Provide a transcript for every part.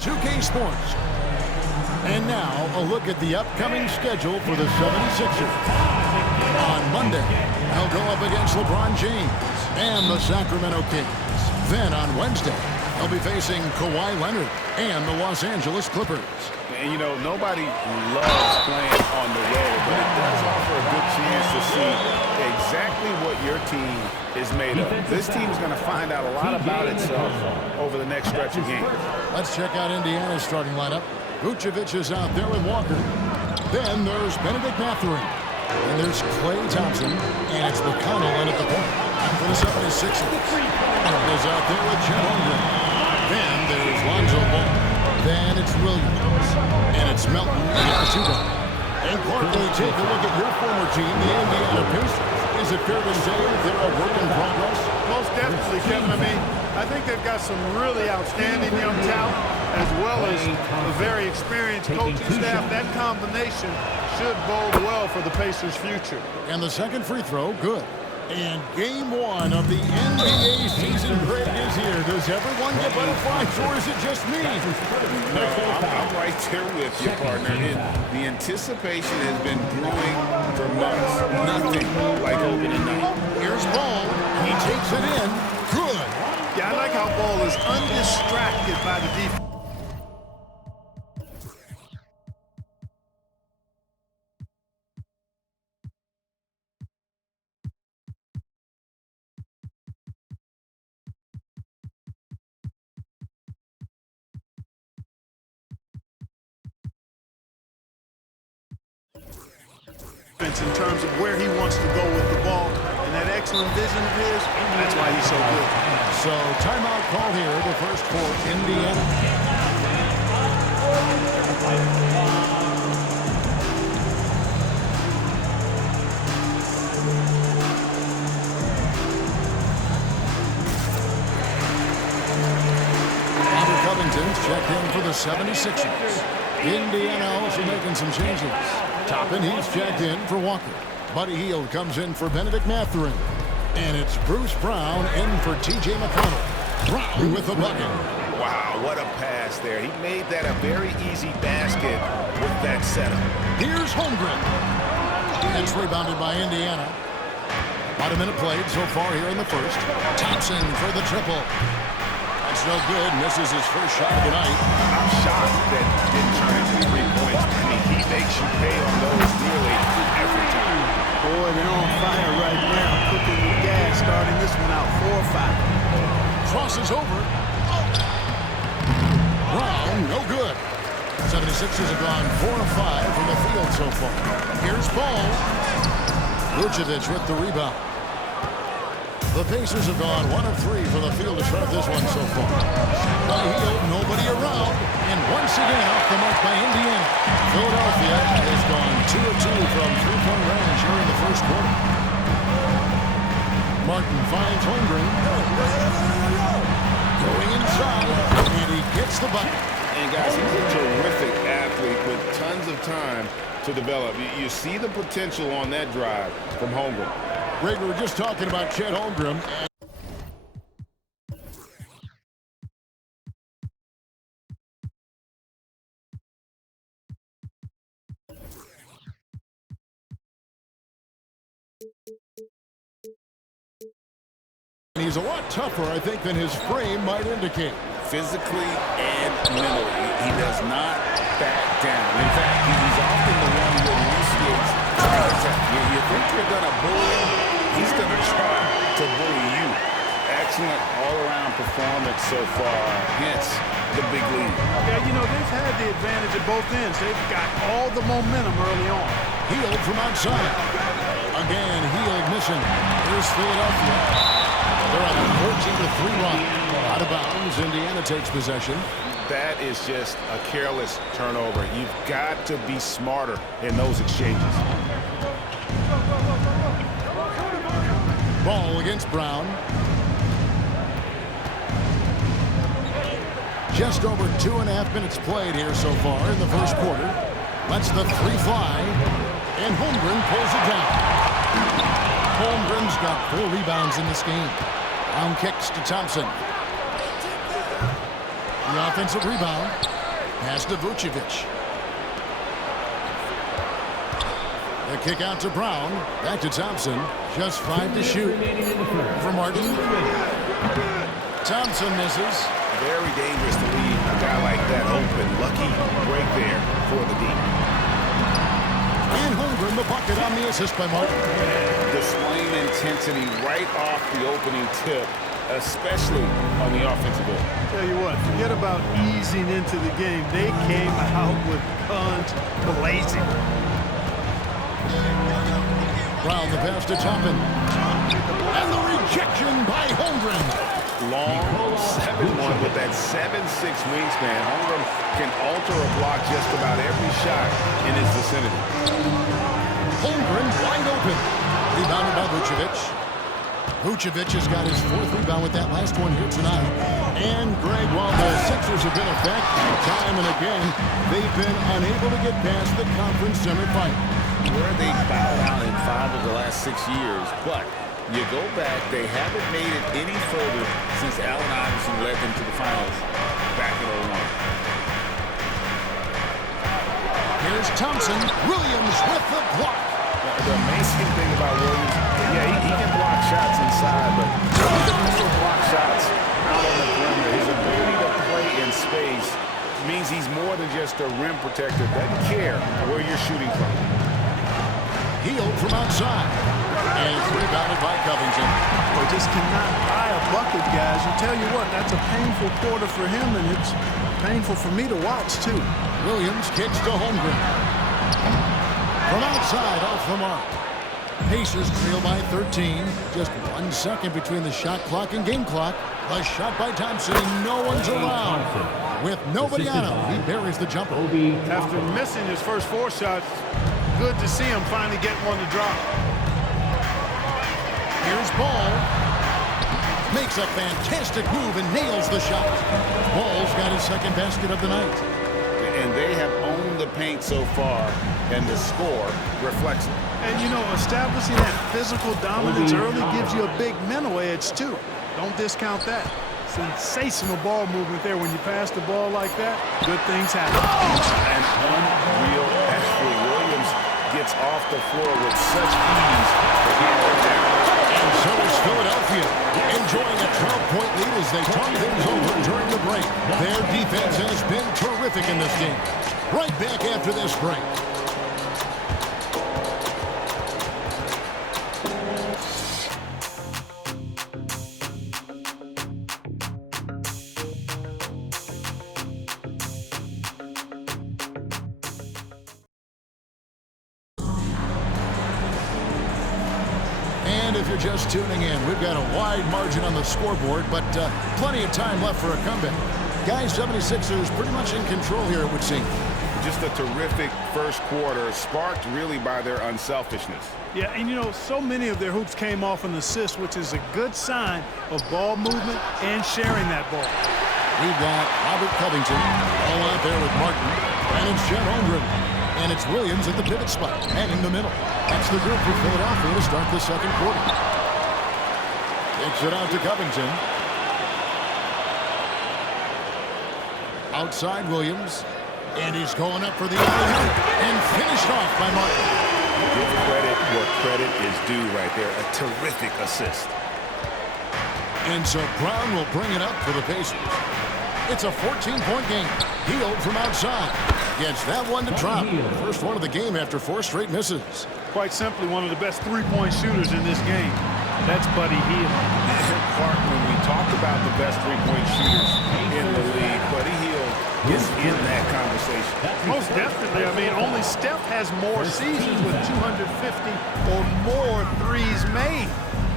2K Sports. And now, a look at the upcoming schedule for the 76ers. On Monday, they'll go up against LeBron James and the Sacramento Kings. Then on Wednesday, they'll be facing Kawhi Leonard and the Los Angeles Clippers. And, you know, nobody loves playing on the road, but it does offer a good chance to see exactly what your team is made of. This team is going to find out a lot about itself over the next stretch of games. Let's check out Indiana's starting lineup. Vucevic is out there with Walker. Then there's Benedict Mathurin. And there's Klay Thompson. And it's McConnell in at the point. And for the 76ers, is out there with Chet Holmgren. Then there's Lonzo Ball. Then it's Williams. And it's Melton at the 2 guard. And quickly take a look at your former team, the Indiana Pacers. Is it fair to say they're a work in progress? Most definitely, Kevin. I think they've got some really outstanding young talent as well as a very experienced coaching staff. That combination should bode well for the Pacers' future. And the second free throw, good. And game one of the NBA season break is here. Does everyone get butterflies, or is it just me? No, I'm right there with you, partner. The anticipation has been brewing for months. Nothing like opening night. Here's Ball. He takes it in. Good. Yeah, I like how Ball is undistracted by the defense. In terms of where he wants to go with the ball and that excellent vision of his, that's why he's so good. So timeout call here, the first for Indiana. Robert Covington's checked in for the 76ers. Indiana also making some changes. Toppin, he's checked in for Walker. Buddy Hield comes in for Benedict Mathurin. And it's Bruce Brown in for T.J. McConnell. Brown with the bucket. Wow, what a pass there. He made that a very easy basket with that setup. Here's Holmgren. It's rebounded by Indiana. About a minute played so far here in the first. Thompson for the triple. That's no good. Misses his first shot of the night. I'm shocked that didn't turn into 3 points. I mean, he makes you pay on those nearly every time. Boy, they're on fire right now. Cooking with gas, starting this one out 4-5. Crosses over. Brown, no good. 76ers have gone 4 of 5 from the field so far. Here's Ball. Vucevic with the rebound. The Pacers have gone 1 of 3 from the field to start this one so far. By Hield, nobody around. And once again off the mark by Indiana. Philadelphia has gone 2 of 2 from three-point range here in the first quarter. Martin finds Holmgren. Going inside, and he gets the bucket. And guys, he's a terrific athlete with tons of time to develop. You see the potential on that drive from Holmgren. Greg, we were just talking about Chet Holmgren. He's a lot tougher, I think, than his frame might indicate. Physically and mentally, he does not back down. In fact, he's often the one who initiates contact. You think you're going to bully him, he's going to try to bully you. Excellent all-around performance so far, hence the big lead. Yeah, you know, they've had the advantage at both ends. They've got all the momentum early on. Hield from outside. Again, Hield missing. Here's Philadelphia. They're on a 14-3 run. Out of bounds, Indiana takes possession. That is just a careless turnover. You've got to be smarter in those exchanges. Ball against Brown. Just over 2.5 minutes played here so far in the first quarter. Lets the three fly, and Holmgren pulls it down. Holmgren's got 4 rebounds in this game. Brown kicks to Thompson. The offensive rebound. Pass to Vucevic. The kick out to Brown. Back to Thompson. Just 5 to shoot. For Martin. Thompson misses. Very dangerous to leave a guy like that open. Lucky break there for the deep. And Holmgren the bucket on the assist by Martin. Displaying intensity right off the opening tip, especially on the offensive end. Tell you what, forget about easing into the game. They came out with guns blazing. Brown the pass to Toppin. And the rejection by Holmgren. Long 7-1 with that 7'6" wingspan. Holmgren can alter a block just about every shot in his vicinity. Holmgren wide open. Rebounded by Vucevic. Vucevic has got his 4th rebound with that last one here tonight. And Greg, while the Sixers have been effective time and again, they've been unable to get past the conference semifinal. Where they bowed out in 5 of the last 6 years, but you go back, they haven't made it any further since Allen Iverson led them to the finals back in 01. Here's Thompson. Williams with the block. The amazing thing about Williams, he can block shots inside, but he can also block shots out on the perimeter. His ability to play in space means he's more than just a rim protector. Doesn't care where you're shooting from. Hield from outside. And it's rebounded by Covington. They just cannot buy a bucket, guys. I tell you what, that's a painful quarter for him, and it's painful for me to watch, too. Williams kicks to Holmgren. From outside, off the mark. Pacers trail by 13. Just 1 second between the shot clock and game clock. The shot by Thompson, and no one's around. With nobody on him, he buries the jumper. After missing his first 4 shots, good to see him finally get one to drop. Here's Ball. Makes a fantastic move and nails the shot. Ball's got his 2nd basket of the night. And they have owned the paint so far, and the score reflects it. And, you know, establishing that physical dominance early gives you a big mental edge, too. Don't discount that. Sensational ball movement there. When you pass the ball like that, good things happen. An unreal Ashley Williams gets off the floor with such ease. And so is Philadelphia, enjoying a 12-point lead as they talk things over during the break. Their defense has been terrific in this game. Right back after this break. And if you're just tuning in, we've got a wide margin on the scoreboard, but plenty of time left for a comeback. Guys, 76ers pretty much in control here, it would seem. Just a terrific first quarter, sparked really by their unselfishness. Yeah, and you know, so many of their hoops came off an assist, which is a good sign of ball movement and sharing that ball. We've got Robert Covington all out there with Martin, and it's Chet Holmgren. And it's Williams at the pivot spot and in the middle. That's the group for Philadelphia to start the second quarter. Takes it out to Covington. Outside Williams. And he's going up for the alley-oop and finished off by Martin. Give credit where credit is due right there. A terrific assist. And so Brown will bring it up for the Pacers. It's a 14-point game. Hield from outside. Gets that one to drop. First one of the game after 4 straight misses. Quite simply, one of the best three-point shooters in this game. That's Buddy Hield. Clark, when we talk about the best three-point shooters in the league, Buddy Hield is in that conversation. Most definitely. I mean, only Steph has more seasons with 250 or more threes made.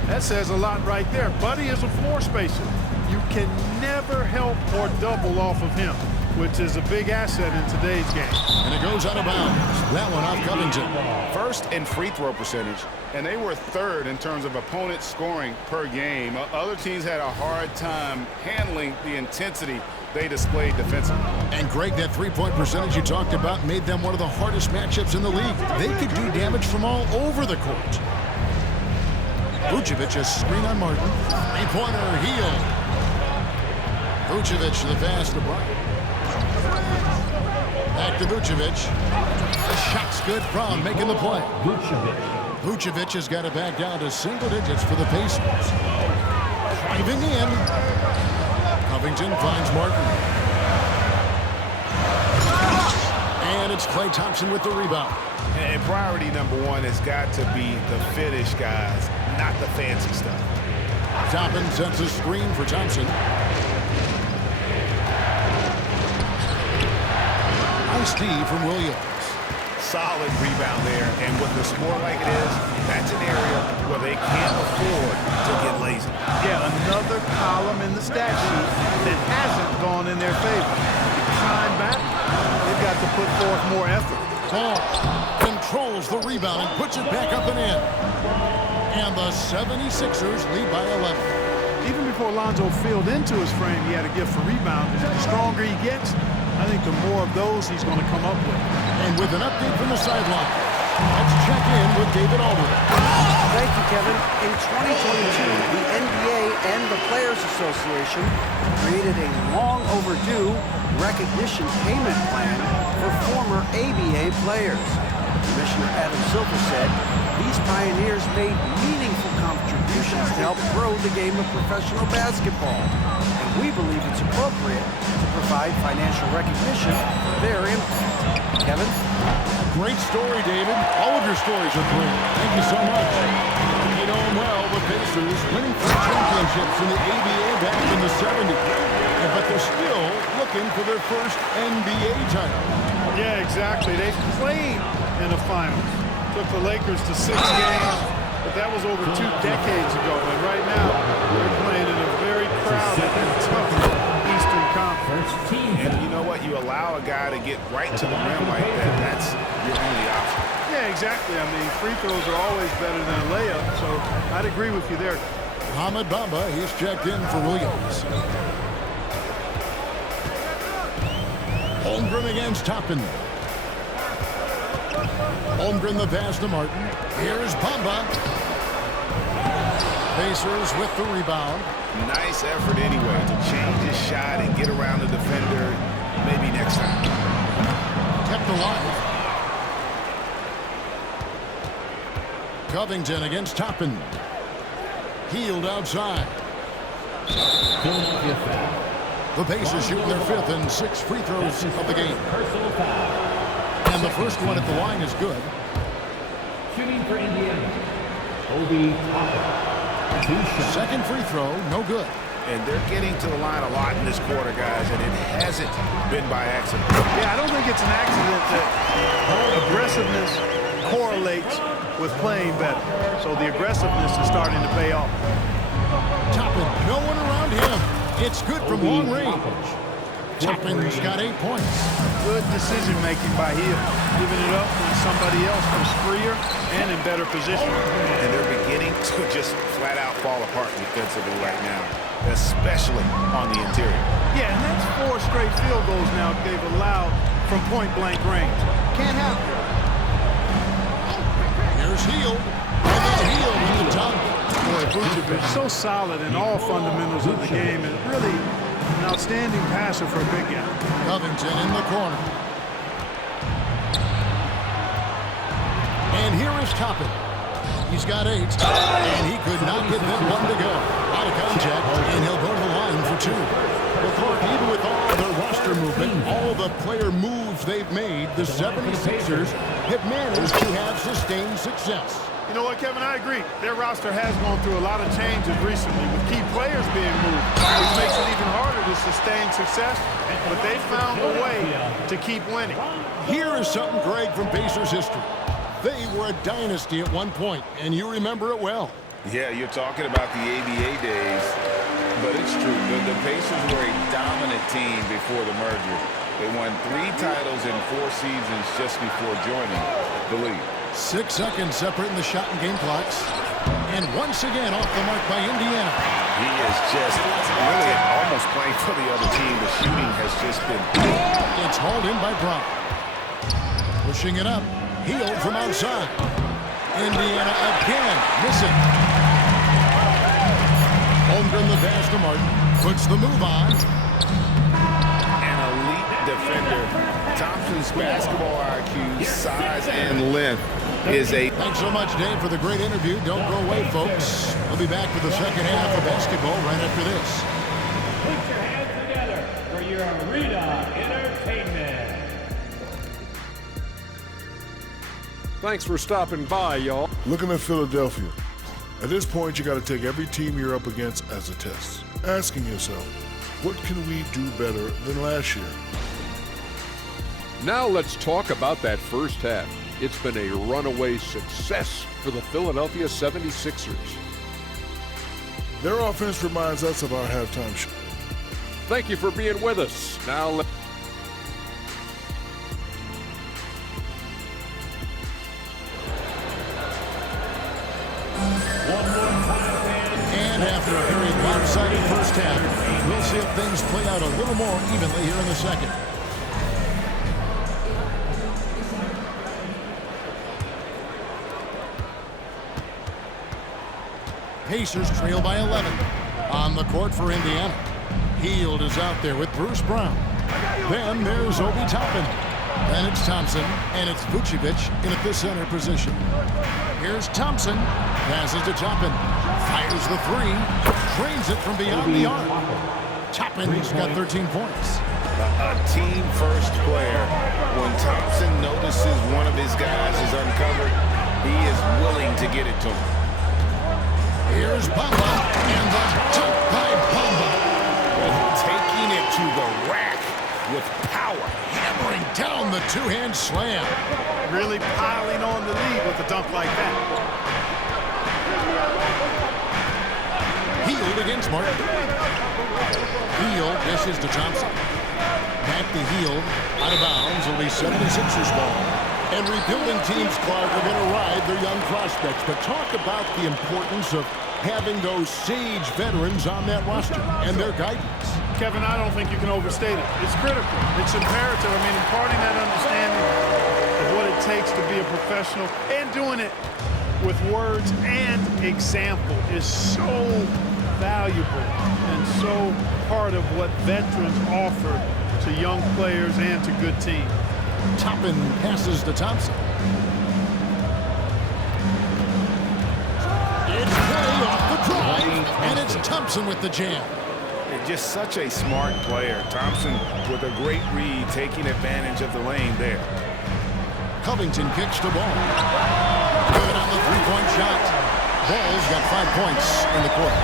That says a lot right there. Buddy is a floor spacer. You can never help or double off of him, which is a big asset in today's game. And it goes out of bounds. That one off Covington. First in free throw percentage, and they were 3rd in terms of opponent scoring per game. Other teams had a hard time handling the intensity they displayed defensively. And Greg, that three-point percentage you talked about made them one of the hardest matchups in the league. They could do damage from all over the court. Vucevic, a screen on Martin. Three-pointer, Hield. Vucevic to the pass to Bryant. Back to Vucevic. The shot's good from making the play. Vucevic has got it back down to single digits for the Pacers. Driving in. Covington finds Martin. And it's Klay Thompson with the rebound. And priority number one has got to be the finish, guys, not the fancy stuff. Toppin sets a screen for Thompson. Nice D from Williams. Solid rebound there, and with the score like it is, that's an area where they can't afford to get lazy. Yeah, another column in the stat sheet that hasn't gone in their favor. Behind back, they've got to put forth more effort. Ball controls the rebound and puts it back up and in. And the 76ers lead by 11. Even before Lonzo filled into his frame, he had a gift for rebounding. The stronger he gets, I think the more of those he's going to come up with. And with an update from the sideline, let's check in with David Aldridge. Thank you, Kevin. In 2022, the NBA and the Players Association created a long overdue recognition payment plan for former ABA players. Commissioner Adam Silver said these pioneers made meaningful contributions to help grow the game of professional basketball. And we believe it's appropriate to provide financial recognition for their impact. Kevin? Great story, David. All of your stories are great. Thank you so much. You know him well, the Pacers winning 3 championships in the ABA back in the 70s. But they're still looking for their first NBA title. Yeah, exactly. They played in the finals. Took the Lakers to 6 games, but that was over 2 decades ago. And right now, they're playing in a very crowded and tough Eastern Conference. And you know what? You allow a guy to get right to the rim like that. That's your only option. Yeah, exactly. I mean, free throws are always better than a layup, so I'd agree with you there. Ahmed Bamba, he's checked in for Williams. Holmgren against Toppin. Holmgren the pass to Martin. Here's Bamba. Pacers with the rebound. Nice effort anyway to change his shot and get around the defender. Maybe next time. Kept alive. Covington against Toppin. Healed outside. The Pacers shooting their 5th and 6th free throws of the game. And the first one at the line is good. Shooting for Indiana, Obi Toppin. Second free throw, no good. And they're getting to the line a lot in this quarter, guys, and it hasn't been by accident. Yeah, I don't think it's an accident that aggressiveness correlates with playing better. So the aggressiveness is starting to pay off. Toppin, no one around him. It's good from long range. Toppin's got 8 points. Good decision-making by Hill, giving it up when somebody else was freer and in better position. And they're beginning to just flat-out fall apart defensively right now, especially on the interior. Yeah, and that's 4 straight field goals now they've allowed from point-blank range. Can't happen. Here's Hill. And then Hill with the dunk. Boy, Vucevic so solid in all fundamentals of the game, and really an outstanding passer for a big guy. Covington in the corner. And here is Toppin. He's got 8. And he could not get that one to go. Out of contact, and he'll go to the line for 2. Well, Clark, even with all the roster movement, all the player moves they've made, the 76ers have managed to have sustained success. You know what, Kevin? I agree. Their roster has gone through a lot of changes recently with key players being moved, which makes it even harder to sustain success, but they found a way to keep winning. Here is something, Greg, from Pacers history. They were a dynasty at one point, and you remember it well. Yeah, you're talking about the ABA days, but it's true. The Pacers were a dominant team before the merger. They won 3 titles in 4 seasons just before joining the league. 6 seconds separating the shot and game clocks. And once again off the mark by Indiana. He is just really almost playing for the other team. The shooting has just been... It's hauled in by Brown. Pushing it up. Healed from outside. Indiana again missing. Holmgren the pass to Martin. Puts the move on. Thompson's basketball IQ, size, and length is a... Thanks so much, Dave, for the great interview. Don't go away, folks. We'll be back with the second half of basketball right after this. Put your hands together for your Arena Entertainment. Thanks for stopping by, y'all. Looking at Philadelphia. At this point, you got to take every team you're up against as a test. Asking yourself, what can we do better than last year? Now let's talk about that first half. It's been a runaway success for the Philadelphia 76ers. Their offense reminds us of our halftime show. Thank you for being with us. Now And after a very lopsided first half, we'll see if things play out a little more evenly here in the second. Pacers trail by 11. On the court for Indiana. Hield is out there with Bruce Brown. Then there's Obi Toppin. Then it's Thompson, and it's Vucevic in at the center position. Here's Thompson. Passes to Toppin. Fires the three. Drains it from beyond the arc. Toppin's got 13 points. A team-first player. When Thompson notices one of his guys is uncovered, he is willing to get it to him. Here's Bamba, and the dunk by Bamba. Taking it to the rack with power. Hammering down the two-hand slam. Really piling on the lead with a dunk like that. Hield against Martin. Hield dishes to Thompson. Back to Hield. Out of bounds. It'll be 76ers ball. And rebuilding teams, Clark, are going to ride their young prospects. But talk about the importance of having those sage veterans on that roster and their guidance. Kevin, I don't think you can overstate it. It's critical. It's imperative. I mean, imparting that understanding of what it takes to be a professional and doing it with words and example is so valuable and so part of what veterans offer to young players and to good teams. Toppin passes to Thompson. It's play off the drive, and it's Thompson with the jam. Just such a smart player. Thompson with a great read, taking advantage of the lane there. Covington kicks the ball. Good on the three-point shot. Ball's got 5 points in the quarter.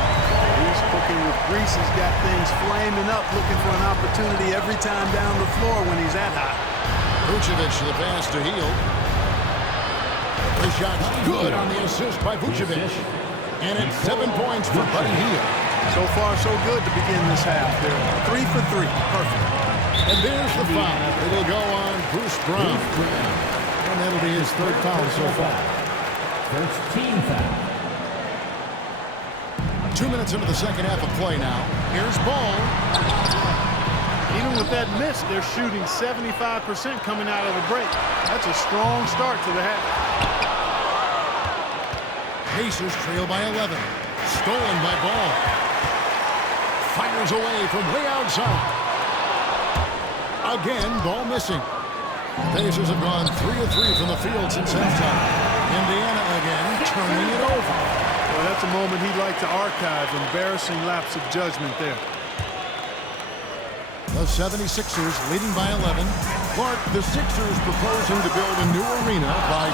He's cooking with grease. He's got things flaming up, looking for an opportunity every time down the floor when he's that hot. Vucevic the pass to Hield. The shot's good on the assist by Vucevic. And it's 7 points for Buddy Hield. So far, so good to begin this half. They're 3 for 3. Perfect. And there's the foul. It'll go on Bruce Brown. And that'll be his third foul so far. First team foul. 2 minutes into the second half of play now. Here's Ball. Even with that miss, they're shooting 75% coming out of the break. That's a strong start to the half. Pacers trail by 11. Stolen by Ball. Fires away from way outside. Again, Ball missing. The Pacers have gone 3 of 3 from the field since halftime. Indiana again turning it over. Well, that's a moment he'd like to archive. Embarrassing lapse of judgment there. The 76ers leading by 11. Clark, the Sixers proposing to build a new arena by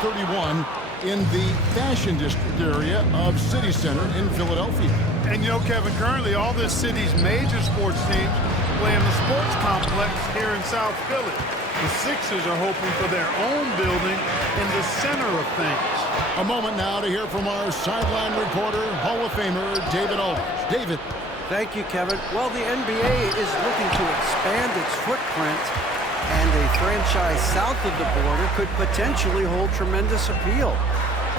2031 in the Fashion District area of City Center in Philadelphia. And you know, Kevin, currently all this city's major sports teams play in the sports complex here in South Philly. The Sixers are hoping for their own building in the center of things. A moment now to hear from our sideline reporter, Hall of Famer David Aldridge. David. Thank you, Kevin. Well, the NBA is looking to expand its footprint, and a franchise south of the border could potentially hold tremendous appeal.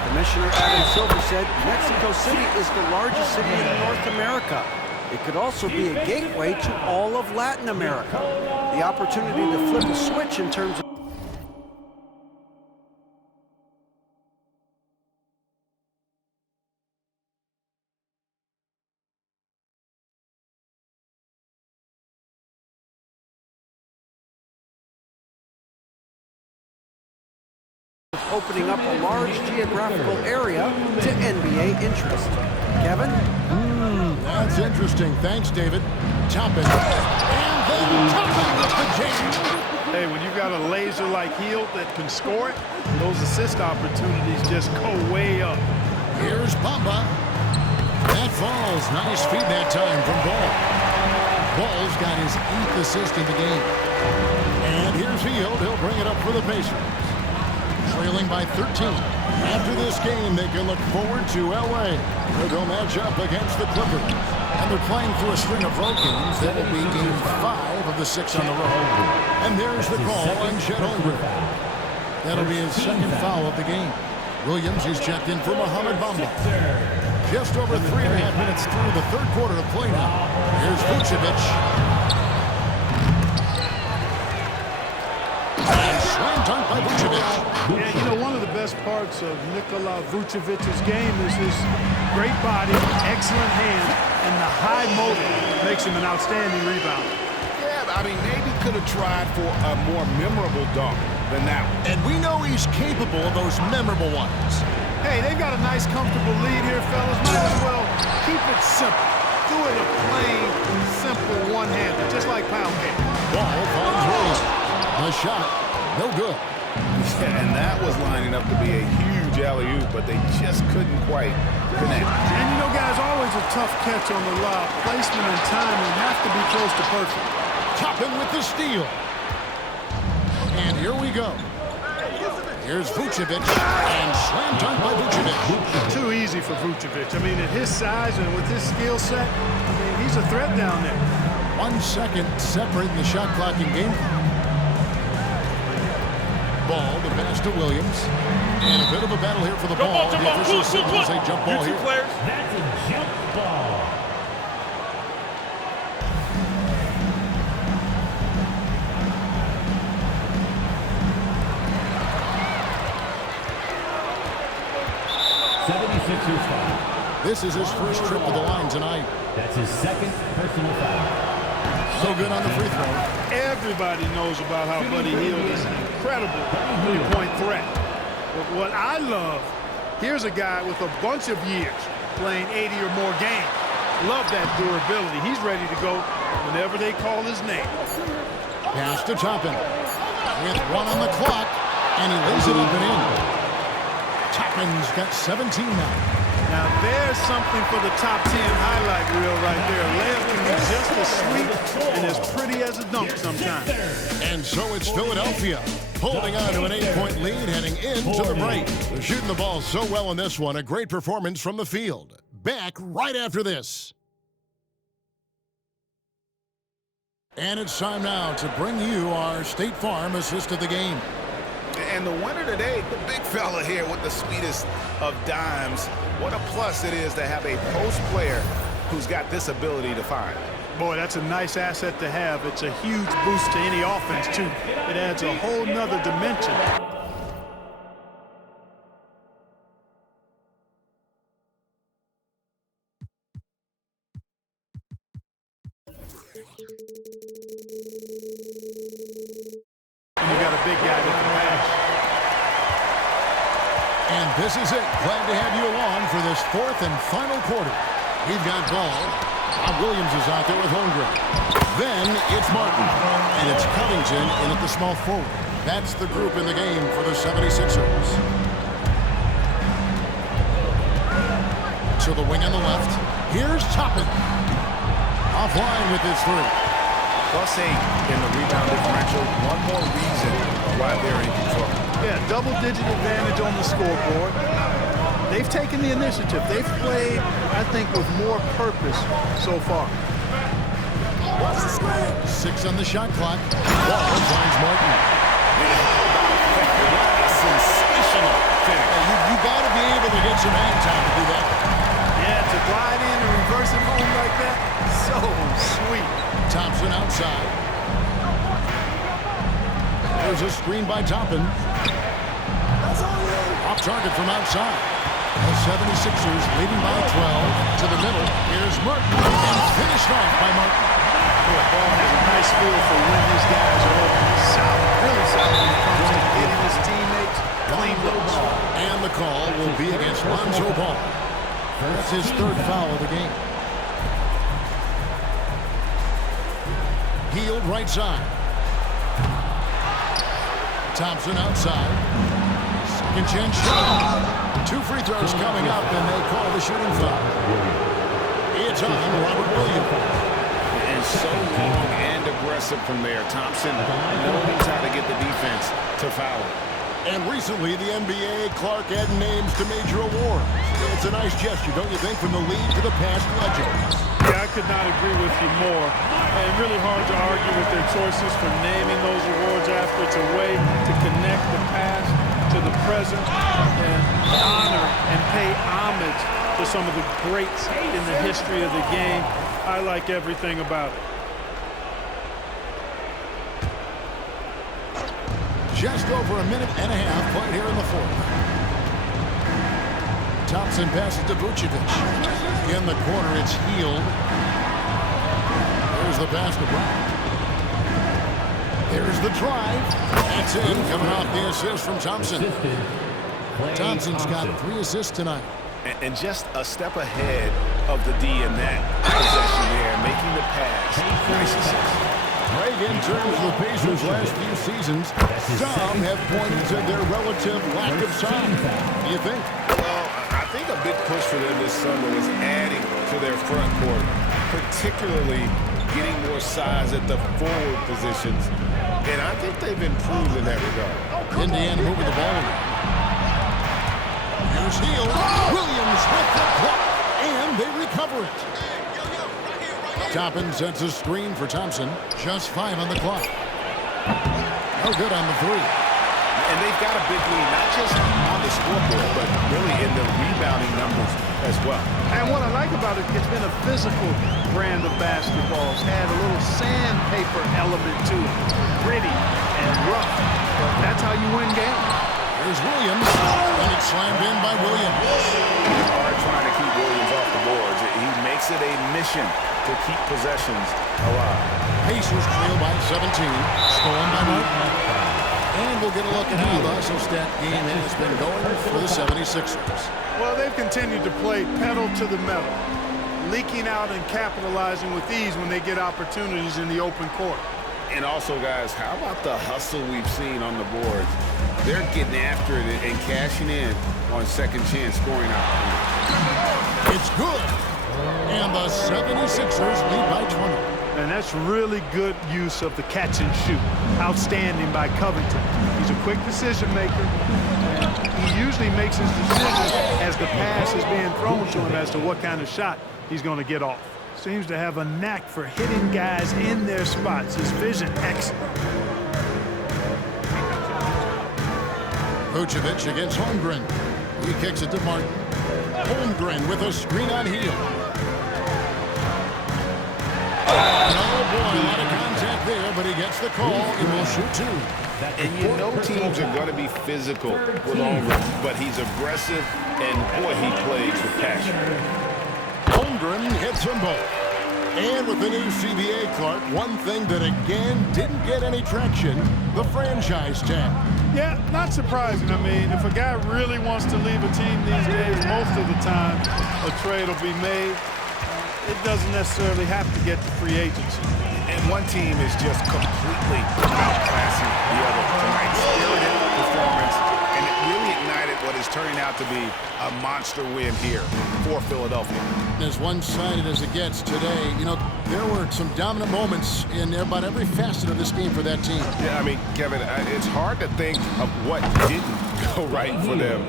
Commissioner Adam Silver said Mexico City is the largest city in North America. It could also be a gateway to all of Latin America. The opportunity to flip a switch in terms of opening up a large geographical area to NBA interest. Kevin? That's interesting. Thanks, David. Toppin. And then Toppin with the jam. Hey, when you've got a laser like Hield that can score it, those assist opportunities just go way up. Here's Bamba. That falls. Nice feed that time from Ball. Ball's got his 8th assist in the game. And here's Hield. He'll bring it up for the Pacers. Trailing by 13. After this game, they can look forward to L.A. They'll go match up against the Clippers. And they're playing through a string of road games. That will be game 5 of the 6 on the road. And there's the call on Chet. That'll be his 2nd foul of the game. Williams is checked in for Mohamed Bamba. Just over 3.5 minutes through the 3rd quarter of play now. Here's Vucevic. Slam dunk by Vucevic. Yeah, you know, one of the best parts of Nikola Vucevic's game is his great body, excellent hand, and the high motor makes him an outstanding rebounder. Yeah, I mean, maybe could have tried for a more memorable dunk than that one. And we know he's capable of those memorable ones. Hey, they've got a nice, comfortable lead here, fellas. Might as well keep it simple. Do it a plain, simple one-hander, just like pound cake. Ball finds Williams. The shot, no good. Yeah, and that was lining up to be a huge alley-oop, but they just couldn't quite connect. And you know, guys, always a tough catch on the lob. Placement and timing have to be close to perfect. Toppin with the steal. And here we go. Here's Vucevic, and slam dunk by Vucevic. Too easy for Vucevic. I mean, at his size and with his skill set, I mean, he's a threat down there. 1 second separating the shot clock and game clock. Ball, the pass to Williams. And a bit of a battle here for the ball. The official signals a jump ball here. That's a jump ball. This is his first trip to the line tonight. That's his 2nd personal foul. So good on the free throw. Everybody knows about how Buddy Hield is an incredible three-point threat. But what I love, here's a guy with a bunch of years playing 80 or more games. Love that durability. He's ready to go whenever they call his name. Pass to Toppin. With 1 on the clock, and he lays it up and in. Toppin's got 17 now. Now there's something for the top 10 highlight reel right there. Layup can be just as sweet and as pretty as a dunk sometimes. And so it's Philadelphia holding on to an 8-point lead heading into the break. They're shooting the ball so well in this one. A great performance from the field. Back right after this. And it's time now to bring you our State Farm assist of the game. And the winner today, the big fella here with the sweetest of dimes. What a plus it is to have a post player who's got this ability to find. Boy, that's a nice asset to have. It's a huge boost to any offense, too. It adds a whole nother dimension. You got a big guy that can match. And this is it. Glad to have you along for this 4th and final quarter. We've got Ball. Williams is out there with Holmgren. Then it's Martin. And it's Covington in at the small forward. That's the group in the game for the 76ers. To the wing on the left. Here's Toppin. Offline with his 3. +8 in the rebound differential. One more reason why they're in control. Yeah, double-digit advantage on the scoreboard. They've taken the initiative. They've played, I think, with more purpose so far. 6 on the shot clock. Ball finds Martin. Sensational finish. You got to be able to get some hang time to do that. Yeah, to glide in and reverse it home like that, so sweet. Thompson outside. There's a screen by Toppin. Off target from outside. The 76ers leading by 12 to the middle. Here's Martin. And finished off by Martin. Ball has a nice feel for when these guys are open. Solid, really solid when it comes to getting his teammates cleaned up. call will be against Lonzo Ball. That's his third foul of the game. Healed right side. Thompson outside. Second chance shot. 2 free throws coming up, and they call the shooting foul. It's on Robert Williams. And so long and aggressive from there. Thompson knows how to get the defense to foul. And recently, the NBA, Clark adding names to major awards. It's a nice gesture, don't you think, from the league to the past legends? Yeah, I could not agree with you more. And really hard to argue with their choices for naming those awards after. It's a way to connect the past to the present and honor and pay homage to some of the greats in the history of the game. I like everything about it. Just over a minute and a half played here in the fourth. Thompson passes to Vucevic. In the corner, it's Healed. There's the basketball. There's the drive. That's in, coming off the assist from Thompson. Thompson's got 3 assists tonight. And just a step ahead of the D in that possession there, making the pass. Nice assist. Right, in terms of the Pacers' last few seasons, some have pointed to their relative lack of size. Do you think? Well, I think a big push for them this summer was adding to their front court, particularly getting more size at the forward positions. And I think they've improved in that regard. Indiana moving the ball around. Here's Healed. Williams with the block, and they recover it. Toppin sets a screen for Thompson. Just 5 on the clock. No good on the 3. And they've got a big lead, not just on the scoreboard, but really in the rebounding numbers as well. And what I like about it, it's been a physical brand of basketball. It's had a little sandpaper element to it. Gritty and rough. But that's how you win games. There's Williams. And it's slammed in by Williams. It's hard trying to keep Williams off the boards. He makes it a mission to keep possessions alive. Pacers trail by 17. Stolen by Martin. And we'll get a look at how the hustle stat game has been going for the 76ers. Well, they've continued to play pedal to the metal, leaking out and capitalizing with ease when they get opportunities in the open court. And also, guys, how about the hustle we've seen on the boards? They're getting after it and cashing in on second chance scoring opportunities. It's good. And the 76ers lead by 20. And that's really good use of the catch and shoot. Outstanding by Covington. He's a quick decision maker. And he usually makes his decision as the pass is being thrown to him as to what kind of shot he's going to get off. Seems to have a knack for hitting guys in their spots. His vision, excellent. Vucevic against Holmgren. He kicks it to Martin. Holmgren with a screen on Heel. Oh boy, a lot of contact there, but he gets the call and will shoot 2. And you know teams are going to be physical with Holmgren, but he's aggressive, and boy, he plays with passion. Holmgren hits them both. And with the new CBA, Clark, one thing that again didn't get any traction, the franchise tag. Yeah, not surprising. I mean, if a guy really wants to leave a team these days, most of the time a trade will be made. It doesn't necessarily have to get to free agency. And one team is just completely outclassing the other tonight. Spirited performance, and it really ignited what is turning out to be a monster win here for Philadelphia. As one-sided as it gets today, you know, there were some dominant moments in about every facet of this game for that team. Yeah, I mean, Kevin, it's hard to think of what didn't go right for them.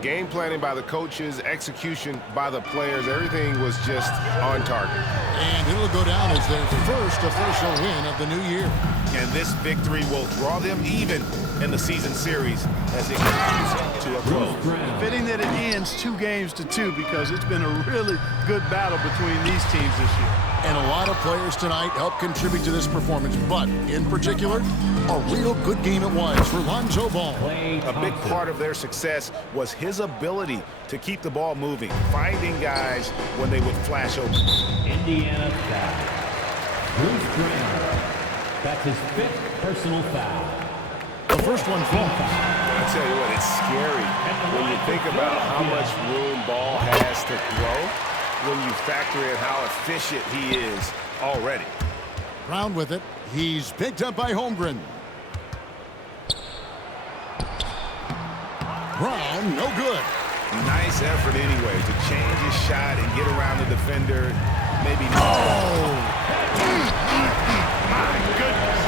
Game planning by the coaches, execution by the players, everything was just on target. And it'll go down as their first official win of the new year. And this victory will draw them even in the season series as it comes to a close. Fitting that it ends 2-2 because it's been a really good battle between these teams this year. And a lot of players tonight helped contribute to this performance, but in particular, a real good game it was for Lonzo Ball. A big part of their success was his ability to keep the ball moving, finding guys when they would flash open. Indiana foul. Bruce Brown. That's his 5th personal foul. The first one falls. I tell you what, it's scary when you think about how much room ball has to grow when you factor in how efficient he is already. Brown with it. He's picked up by Holmgren. Brown, no good. Nice effort anyway to change his shot and get around the defender. Maybe not. Oh! My goodness.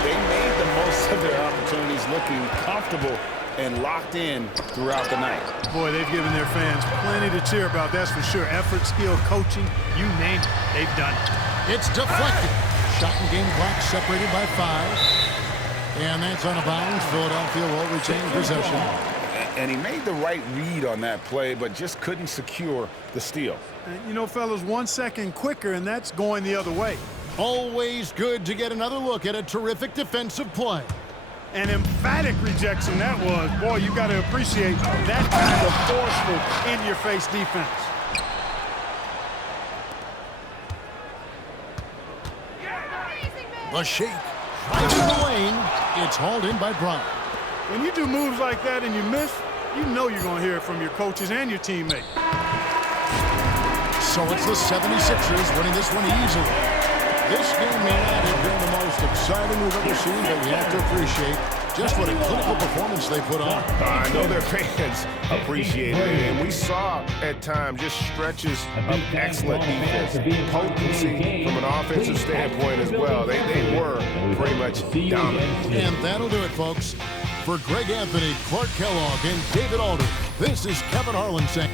They made the most of their opportunities, looking comfortable and locked in throughout the night. Boy, they've given their fans plenty to cheer about, that's for sure. Effort, skill, coaching, you name it, they've done it. It's deflected. Shot and game clock separated by 5. And that's out of bounds. Philadelphia will retain possession. And he made the right read on that play, but just couldn't secure the steal. And, you know, fellas, 1 second quicker, and that's going the other way. Always good to get another look at a terrific defensive play. An emphatic rejection that was. Boy, you got to appreciate that kind of forceful, in-your-face defense. The shake. Right in the lane. It's hauled in by Brown. When you do moves like that and you miss, you know you're going to hear it from your coaches and your teammates. So it's the 76ers winning this one easily. This game may not have been the most exciting we've ever seen, but we have to appreciate just what a clinical performance they put on. I know their fans appreciate it, and we saw at times just stretches of excellent defense, potency from an offensive standpoint as well. They were pretty much dominant. And that'll do it, folks. For Greg Anthony, Clark Kellogg, and David Alder, this is Kevin Harlan saying...